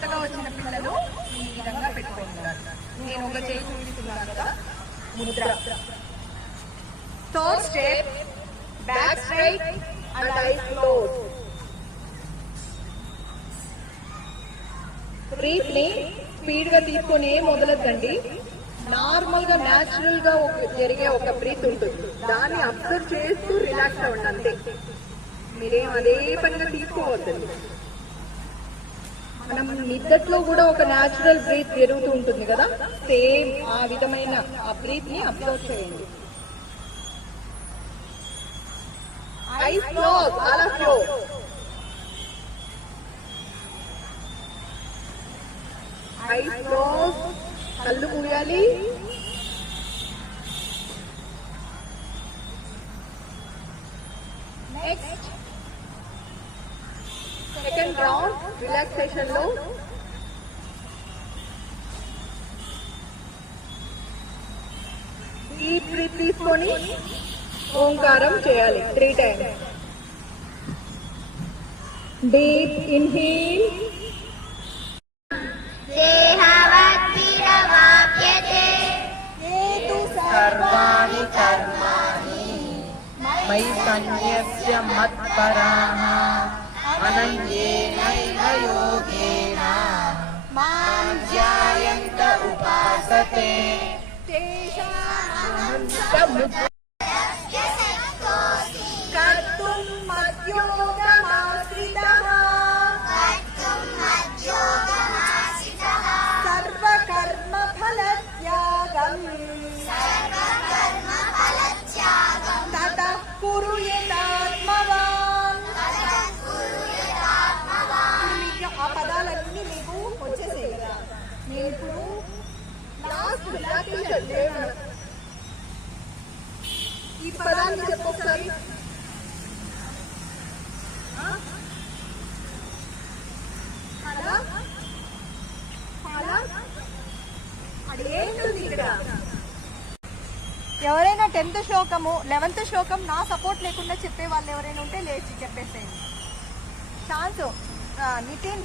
కొత్తగా వచ్చిన పిల్లలు ఈ విధంగా పెట్టుకుంటున్నారు. నేను ఒక చేయి చూపిస్తున్నాను కదా Mudra. Third step back straight and eyes close బ్రీత్ని స్పీడ్గా తీసుకొని మొదలద్దండి నార్మల్గా న్యాచురల్గా జరిగే ఒక బ్రీత్ ఉంటుంది. దాన్ని అబ్జర్వ్ చేస్తూ రిలాక్స్ అవ్వండి అంతే మీరేం అదే పనిగా తీసుకోవద్దండి. మనం నిద్దట్లో కూడా ఒక న్యాచురల్ బ్రీత్ జరుగుతూ ఉంటుంది కదా? సేమ్ ఆ విధమైన ఆ బ్రీత్ని అబ్జర్వ్ చేయండి. ఐస్ క్లోజ్ అలా ఫ్లో ఐస్ క్లోజ్ కళ్ళు మూయాలి. నెక్స్ట్ సెకండ్ రౌండ్ రిలాక్సేషన్లో డీప్ బ్రీత్ తీసుకొని ఓంకారం చేయాలి. త్రీ టైమ్స్ డీప్ ఇన్హీల్ సర్వాణి కర్మాణి. మై సన్యస్య अनन्येनैव योगेन मां ध्यायन्त उपासते। कर्तुं ఈ పదాన్ని చెప్పొకసారి ఎవరైనా టెన్త్ శ్లోకము లెవెన్త్ శ్లోకం నా సపోర్ట్ లేకుండా చెప్పే వాళ్ళు ఎవరైనా ఉంటే లేచి చెప్పేసేయండి. ఛాన్స్. నితిన్.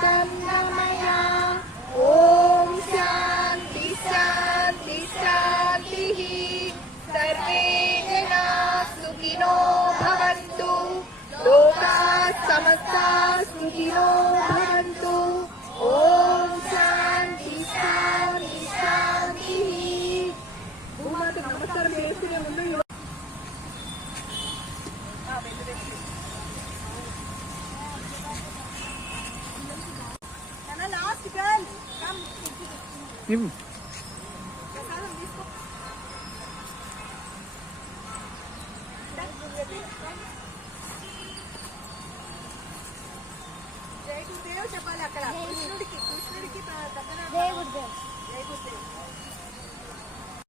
तं नमया ॐ शान्ति शान्ति शान्तिः सर्वे जनाः सुखिनो भवन्तु लोकाः समस्ताः सुखिनो भवन्तु ॐ शान्ति शान्ति शान्तिः भूमातु नमस्कारं గురుదేవ్. చెప్పాలి అక్కడ. కృష్ణుడికి కృష్ణుడికి